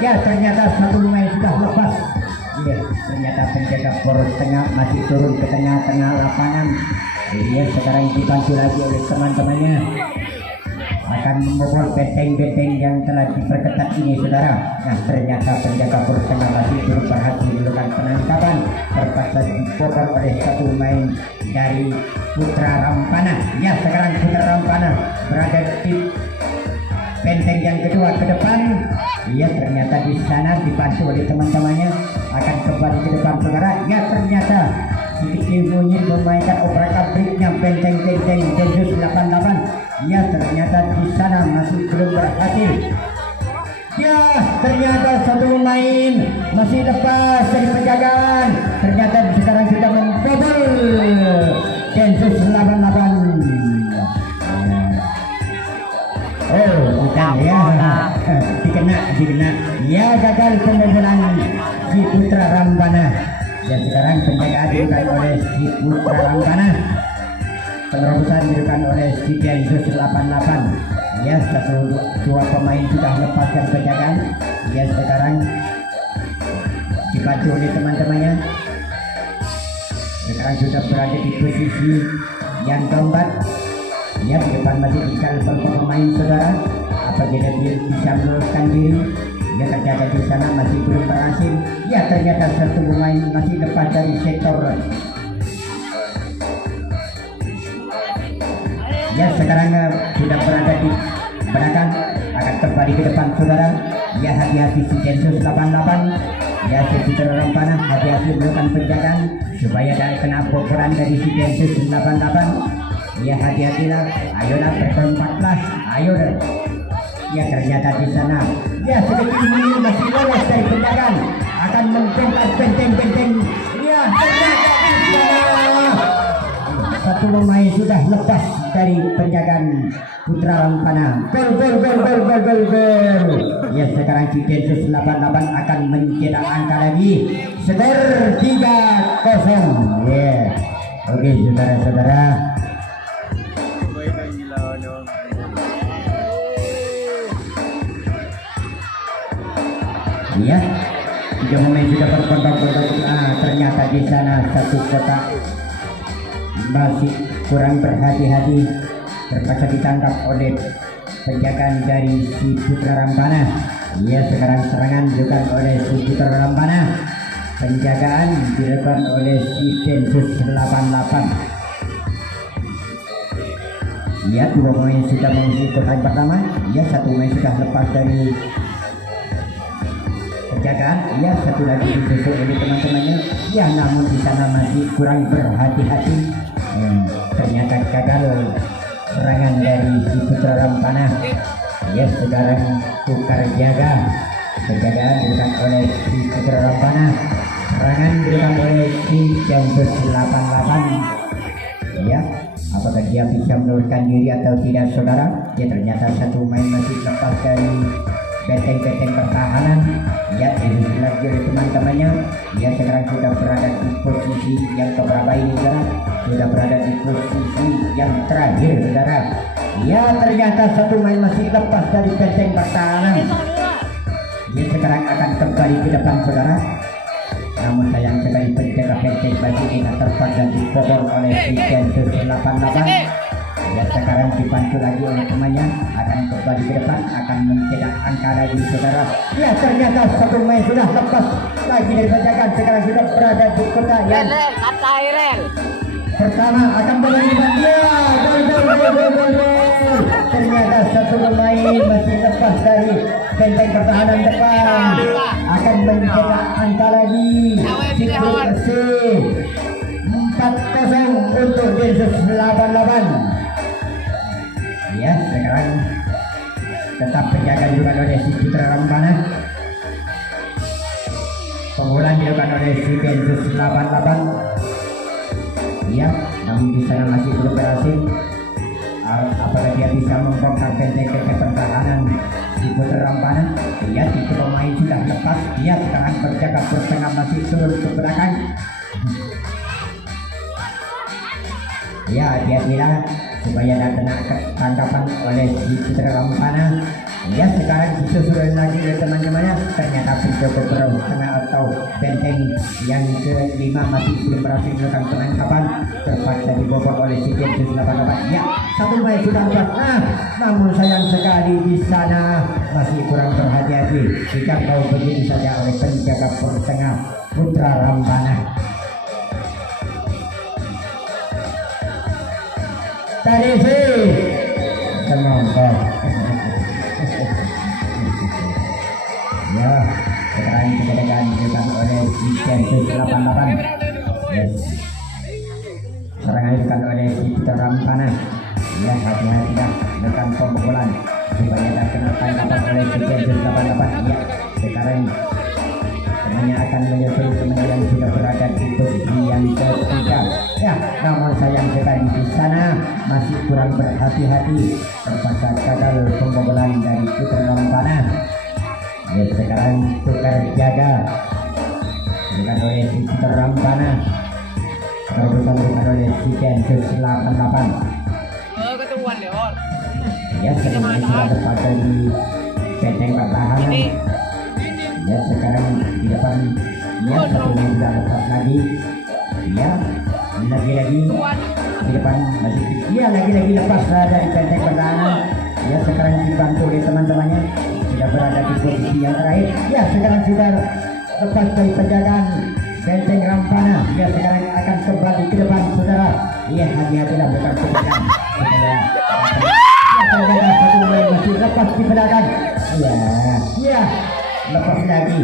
Ya ternyata satu pemain sudah lepas. Ya ternyata penjaga poros tengah masih turun ke tengah-tengah lapangan. Dia sekarang dibantu lagi oleh teman-temannya, akan membobol benteng-benteng yang telah diperketat ini, saudara. Nah ternyata penjaga poros tengah masih belum berhasil melakukan penangkapan, terpaksa dibobol oleh satu pemain dari Putra Rampana. Ya sekarang Putra Rampana berada di benteng yang kedua ke depan. Ya ternyata di sana dibantu oleh teman-temannya, akan kembali ke depan, saudara. Ya ternyata sedikit bunyi memainkan obrak-abriknya benteng-benteng Densus 88. Ya ternyata di sana masih belum berhasil. Ya ternyata satu pemain masih lepas dari penjagaan. Ternyata sekarang sudah membobol Densus 88. Oh bukan ya, dikena. Ya gagal pembobolan si Putra Rampana. Dan sekarang penjagaan dilakukan oleh si Putra Rampana. Penerobosan dilakukan oleh si Densus 88. Ya dua pemain sudah lepaskan penjagaan. Ya sekarang dibantu oleh teman-temannya. Sekarang sudah berada di posisi yang keempat. Ya di depan masih tinggal beberapa pemain, saudara. Apabila dia bisa meloloskan diri, ya ternyata di sana masih belum berhasil. Ya ternyata satu pemain masih lepas dari sektor. Ya sekarang sudah berada di belakang, akan kembali ke depan, saudara. Ya hati-hati si Densus 88. Ya si Putra Rampana hati-hati melakukan penjagaan supaya tidak kena bobolan dari si Densus 88. Ya hati-hatilah, ayolah berkeempatlah, ayo. Ya ternyata di sana, ya sedikit ini masih lolos dari penjagaan, akan membongkar benteng-benteng. Ya ternyata di sana satu pemain sudah lepas dari penjagaan Putra Rampana. Gol. Ya sekarang si Densus 88 akan mencetak angka lagi, skor 3-0. Ya oke saudara-saudara. Ya, tiga pemain sudah berkontak-kontak. Ternyata di sana satu kotak masih kurang berhati-hati, terpaksa ditangkap oleh penjagaan dari si Putra Rampana. Ya sekarang serangan dilakukan oleh si Putra Rampana, penjagaan dilakukan oleh si Densus 88. Ya dua pemain sudah mengisi kotak pertama. Ya satu pemain sudah lepas dari penjagaan. Ya satu lagi disusul oleh teman-temannya. Ya namun di sana masih kurang berhati-hati. Ternyata gagal serangan dari si Putra Rampana. Ya sekarang tukar jaga, penjagaan dilakukan oleh si Putra Rampana, serangan dilakukan oleh si Densus 88. Ya apakah dia bisa meloloskan diri atau tidak, saudara? Ya ternyata satu main masih lepas dari benteng-benteng pertahanan. Ya disusul lagi oleh teman-temannya. Ya sekarang sudah berada di posisi yang keberapa ini, saudara? Sudah berada di posisi yang terakhir, saudara. Ya ternyata satu main masih lepas dari benteng pertahanan. Ya sekarang akan kembali ke depan, saudara. Namun sayang sekali penjaga benteng bagi ini terpaksa dibobol oleh si Densus 88. Ya sekarang dibantu lagi oleh temannya, akan kembali ke depan, akan mencetak angka lagi, saudara. Ya ternyata satu main sudah lepas lagi dari penjagaan. Sekarang sudah berada di kota yang pertama, akan berlari dia. Gol. Ternyata satu pemain masih lepas dari benteng pertahanan depan, akan mencetak angka lagi. 4-0 untuk Densus 88. Ya sekarang tetap penjagaan juga oleh si Putra Rampana. Pengumpulan dilakukan oleh si Densus 88. Ya namun di sana masih belum berhasil. Apakah dia bisa membongkar benteng pertahanan si Putra Rampana? Ya tiga pemain sudah lepas. Dia sekarang berjaga bertengah masih turun ke belakang. Ya dia bilang supaya tidak kena tangkapan oleh si Putra Rampana. Ya sekarang disusul lagi oleh teman-temannya, ternyata pencoba berau tengah atau benteng yang kelima masih belum berhasil melakukan penangkapan, terpaksa dibobol oleh si Densus 88. Ya, satu main sudah lepas. Namun sayang sekali di sana masih kurang berhati-hati, dijangkau begitu saja oleh penjaga poros tengah Putra Rampana. Tadi sih semongkok. Ya, sekarang kedatangan dilakukan oleh si Densus 88. Yes. Serangan dilakukan oleh si Putra Rampana. Ya, hati-hati dah dengan pemukulan supaya tak kena tangkapan oleh si Densus 88. Ya, sekarang temannya akan menyusul teman yang sudah berada di posisi yang ketiga. Ya, namun sayang sekali di sana masih kurang berhati-hati, terpaksa gagal pembobolan dari Putra Rampana. Ya, sekarang tukar jaga bukan oleh si Putra Rampana, terusan bukan oleh si Densus 88. Ketuan deh, Or. Ya, sekarang sudah berada di benteng pertahanan. Ya, sekarang di depan ya satunya sudah lepas lagi. Ya, lagi-lagi di depan masih ya lagi-lagi lepas dari benteng pertahanan. Ya, sekarang dibantu oleh teman-temannya sudah berada di posisi yang terakhir. Ya, sekarang sudah lepas dari penjagaan benteng Rampana. Ya, sekarang akan kembali ke depan, saudara. Ya, hati-hatilah bukan penjagaan. Ya, ternyata satu main masih lepas di belakang. Ya, lepas lagi.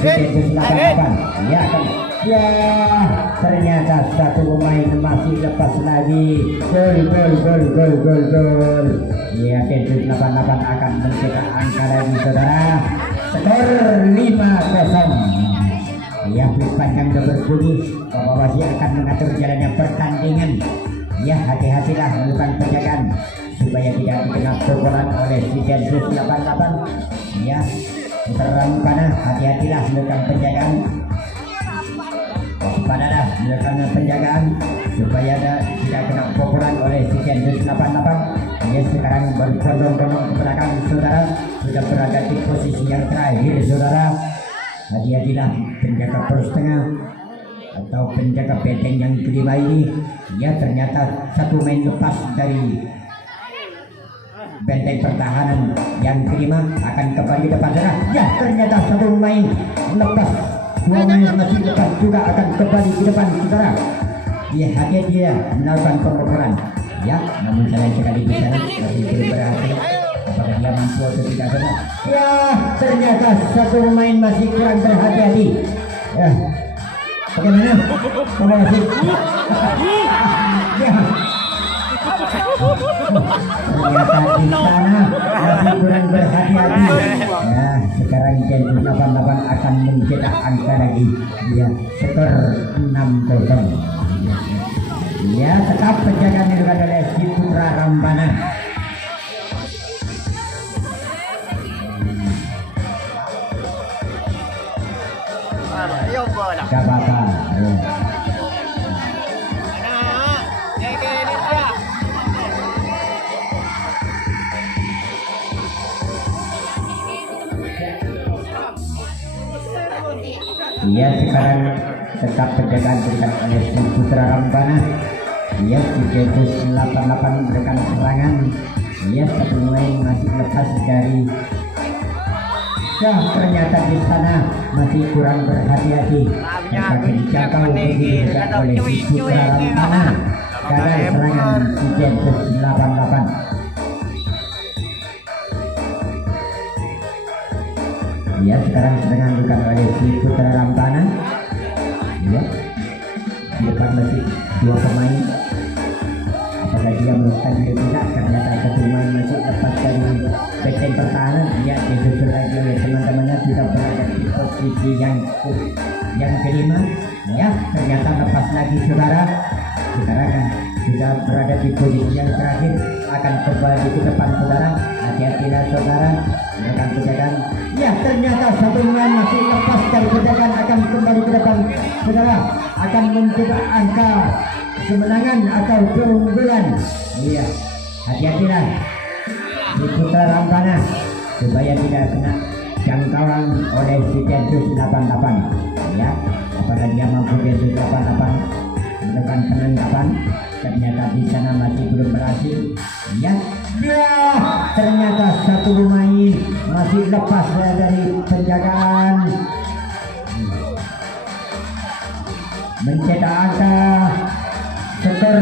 Densus 88. Ya, ya, ternyata satu pemain masih lepas lagi. Gol. Ya, Densus 88 akan mencetak angka lagi, saudara. Skor 5-0. Ya, flip panjang sudah berbunyi. Bapak Wasi akan mengatur jalannya pertandingan. Ya, hati-hatilah melakukan penjagaan supaya tidak dikena pukulan oleh si Densus 88. Ya, Putra Rampana, hati-hatilah melakukan penjagaan. Waspadalah melakukan penjagaan supaya tidak kena pukulan oleh si Densus 88. Ya, sekarang berkondong-kondong ke belakang, saudara. Sudah berada di posisi yang terakhir, saudara. Hati-hatilah penjaga poros tengah atau penjaga benteng yang kelima ini. Ya, ternyata satu main lepas dari benteng pertahanan yang kelima akan kembali depan sana. Ya, ternyata satu main lepas, dua main masih lepas juga akan kembali ke depan, saudara. Ya, hati-hati ya melakukan pemukulan. Ya, namun sayang sekali di sana masih belum berhasil. Apakah dia mampu atau tidak, saudara? Ya, ternyata satu main masih kurang berhati-hati. Ya, bagaimana? Terima kasih. Ya. Ternyata di sana masih kurang berhati-hati. Ya, sekarang Densus 88 akan mencetak angka lagi. Ya, skor 6-0. Ya, tetap penjagaan dilakukan oleh si Putra Rampana. Gak apa-apa. Ya, sekarang tetap penjagaan diberikan oleh si Putra Rampana. Ya, si Densus 88 memberikan serangan. Ya, satu main masih lepas dari. Ya, ternyata di sana masih kurang berhati-hati. Sebagai dijangkau begitu oleh si Putra Rampana. Gagal serangan si Densus 88. Ya, sekarang sedang dilakukan oleh si Putra Rampana. Ya, di depan masih dua pemain. Apakah dia melakukan diri tidak? Ternyata satu pemain masih lepas dari benteng pertahanan. Ya, disusul lagi oleh teman-temannya sudah berada di posisi yang kelima. Ya, ternyata lepas lagi, saudara. Sekarang sudah berada di posisi yang terakhir, akan kembali ke depan, saudara. Hati-hatilah, saudara, melakukan penjagaan. Ya, ternyata satu pemain masih lepas dari penjagaan, akan kembali ke depan, saudara. Akan mencetak angka kemenangan atau keunggulan. Iya, hati-hatilah. si Putra Rampana supaya tidak kena jangkauan oleh si Densus 88 ya. Apakah dia mampu Densus 88 melakukan penangkapan? Ternyata di sana masih belum berhasil ya. Ternyata satu pemain masih lepas dari penjagaan, mencetak angka skor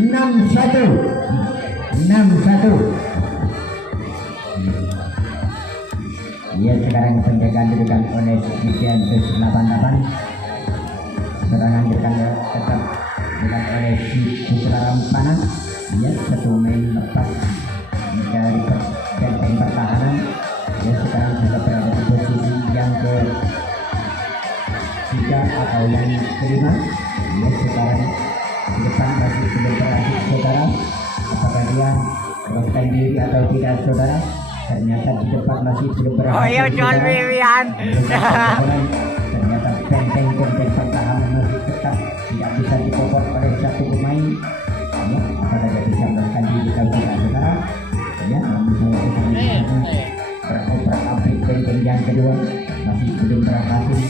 6-1. Ya, sekarang penjagaan diberikan oleh Densus 88. Serangan diberikan tetap diberikan oleh si Putra Rampana. Ya, satu main lepas dari benteng pertahanan. Ya, sekarang sudah berada di posisi yang ke-3 atau yang ke-5. Ya, sekarang di depan masih belum berhasil saudara. Apakah dia meloloskan diri atau tidak saudara? Ternyata di depan masih belum berhasil. Oh iya, John Vivian. Ternyata benteng pertahanan masih tetap tidak bisa dipopor oleh satu pemain. Ya, apakah dia bisa meloloskan diri atau tidak saudara? Ya, namun saya beropera-abrik benteng yang kedua masih belum berhasil.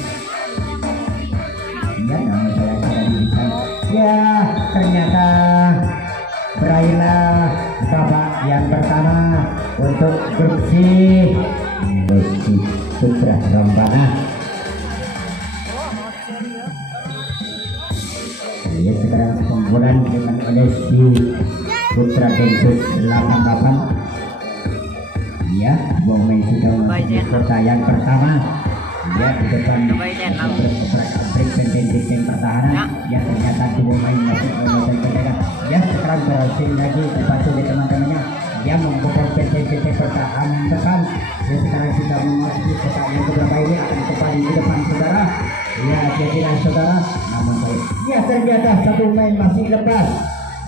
Ya, namun saya sudah bisa. Ya, ternyata berakhirlah babak yang pertama untuk grup C. Putra Rampana. Ya, sekarang pembunuhan dengan oleh si Putra Densus 88. Ya, buang main sudah memasuki kota yang pertama. Ya, di depan beropera-abrik benteng pertahanan. Ya, ternyata dua main masih meloloskan penjagaan. Ya, sekarang berhasil lagi dibantu oleh teman-temannya. Dia membobol benteng pertahanan depan. Ya, sekarang sudah memasuki kota yang beberapa ini akan kembali ke depan saudara. Ya, jadilah saudara. Namun ya, ternyata satu main masih lepas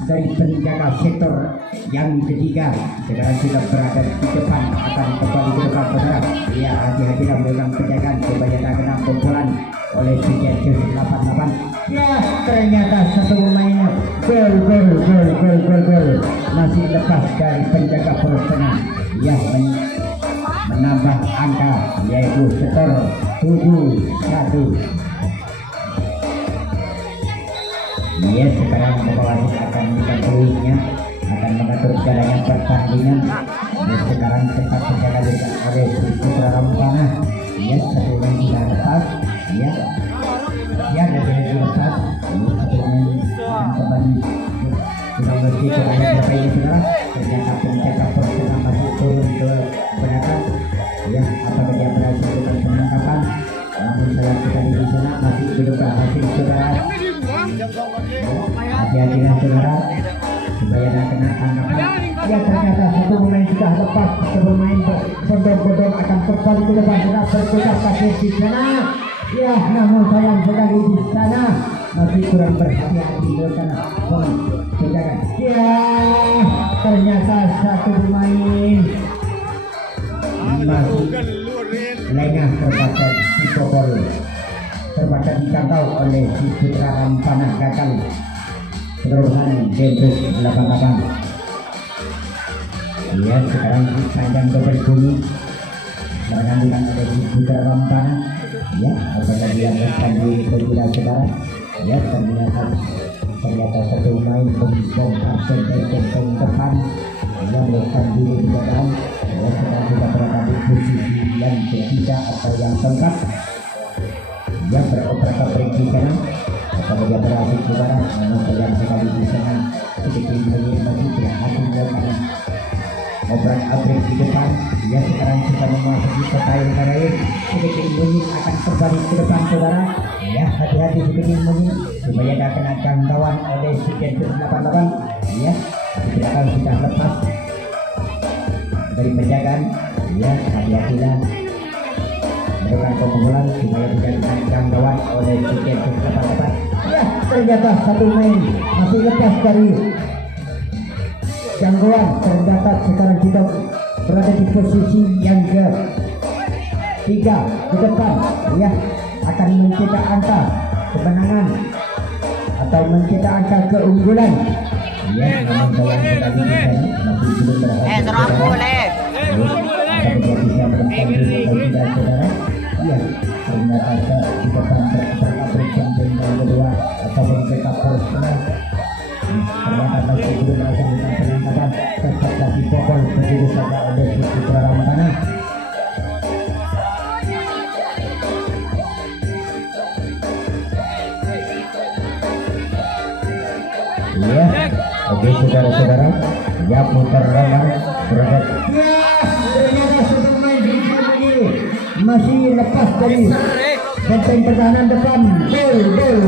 dari penjaga sektor yang ketiga. Sekarang sudah berada di depan, akan kembali ke depan saudara. Ya, hati-hatilah melakukan penjagaan supaya tak kena bobolan oleh si Densus 88. Ya, ternyata satu pemain gol masih lepas dari penjaga poros tengah. Ya, menambah angka yaitu skor 7-1. Ya, sekarang Bapak Wasit akan mengaturinnya, akan mengatur jalannya pertandingan. Ya, sekarang tetap terjaga oleh Putra Rampana. Ya, satu main sudah lepas. Ya, dari lepas. Ya, satu main akan kembali. Sudah bersih kepada berapa ini saudara. Ternyata penjaga pertahanan masih turun ke belakang. Ya, apakah dia berhasil melakukan penangkapan? Namun saya sekali di sana masih belum berhasil saudara. Hati-hatilah saudara supaya tidak kena tangkapan. Ya, ternyata satu pemain sudah lepas. Satu pemain bodong-bodong akan kembali ke depan saudara, berputar kaki di sana. Ya, namun sayang sekali di sana masih kurang berhati-hati karena penjagaan. Ya, ternyata satu pemain masih lengah terbaca dibobol, terbaca dijangkau oleh si Putra Rampana. Gagal perubahan Densus 88. Ya, sekarang panjang double bunyi serangan oleh si Putra Rampana. Ya, apakah dia melakukan diri atau tidak saudara? Ya, ternyata satu main membongkar benteng depan. Dia melakukan diri di depan. Ya, sekarang sudah berada di posisi yang ketiga atau yang keempat. Dia beroperasi di sana. Kalau dia berhasil saudara, namun sayang sekali di sana sedikit menit masih berhasil melakukan obrak-abrik di depan. Dia sekarang sudah memasuki kota yang lain. Sedikit bunyi akan kembali ke depan saudara. Ya, hati-hati sedikit bunyi supaya tidak kena jangkauan oleh si Densus 88. Ya, tidak akan sudah lepas dari penjagaan. Ya, hati-hatilah melakukan pembobolan supaya tidak kena jangkauan oleh si Densus 88. Ya, ternyata satu main masih lepas dari jangkauan. Ternyata sekarang kita berada di posisi yang ke-3 di depan. Ya, akan mencetak angka kemenangan atau mencetak angka keunggulan. Ya, namun sayang sekali di sana masih belum berhasil. Serang boleh. Ada beberapa yang bertanding saudara. Ya, ternyata kita sampai terkabur camping yang kedua ataupun kita personal. Ternyata masih belum berhasil dengan penangkapan. Tetap lagi pokok begitu saja oleh Putra Ramadana. Iya, oke saudara-saudara, ya putar lawan berada. Ya, ternyata sudah main di sini masih lepas dari benteng pertahanan depan. Gol.